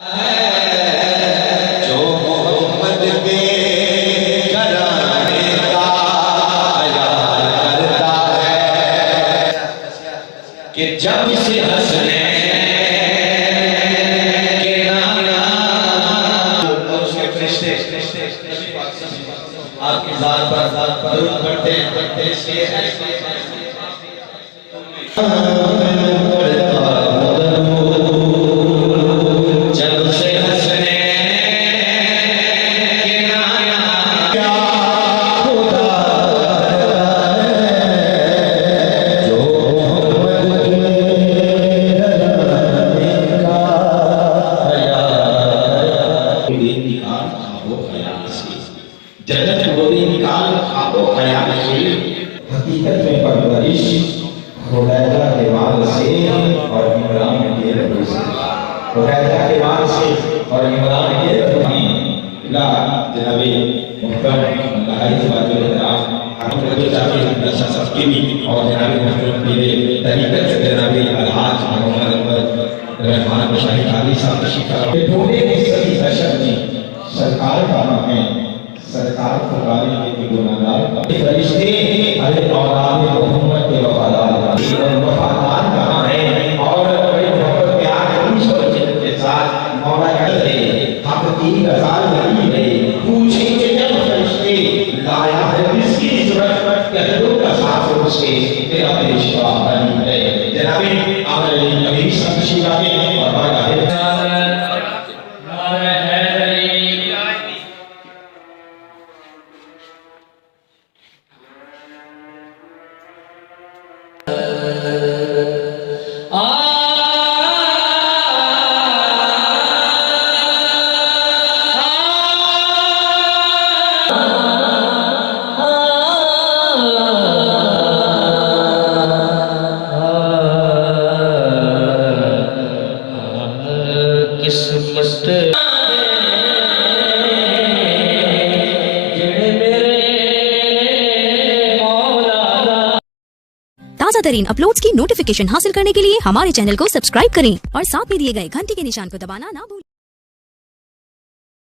जो मोहम्मद के घराने का याद करता है कि जब से हंसने के नाना और उसके फरिश्ते आपकी ज़ात पर दरूद पढ़ते हैं जन्नत गोरी निकाल खाबो ख्याल से हकीकत में परवरिश हुदैदा के वाल से और इमरान के रबी से हुदैदा के वाल से और इमरान के रबी ला जनाबे मुहतरम अल्लाह वाजल इकराम हम रबी जाके नशा सबकी भी और जनाबे मुहतरम पीरे तरीकत से जनाबे अलहाज मोहम्मद अकबर रहमान बशाही काली साहब शिका थोड़े की सभी दशक में सरकार का नाम है सरकार पुकारे के गुनाहगार फरिश्ते अरे औलाद मोहम्मद के वफादार और वफादार कहां है और बड़े मोहब्बत प्यार खुश और जिद्द के साथ मौला कहते हक की गजाल नहीं है पूछेंगे जब फरिश्ते लाया है किसकी जरूरत कहते का साथ उसके तेरा पेशवा बनी है जनाबे आमर नबी सल्लल्लाहु अलैहि वसल्लम और बागा ताज़ा तरीन अपलोड्स की नोटिफिकेशन हासिल करने के लिए हमारे चैनल को सब्सक्राइब करें और साथ में दिए गए घंटी के निशान को दबाना ना भूलें।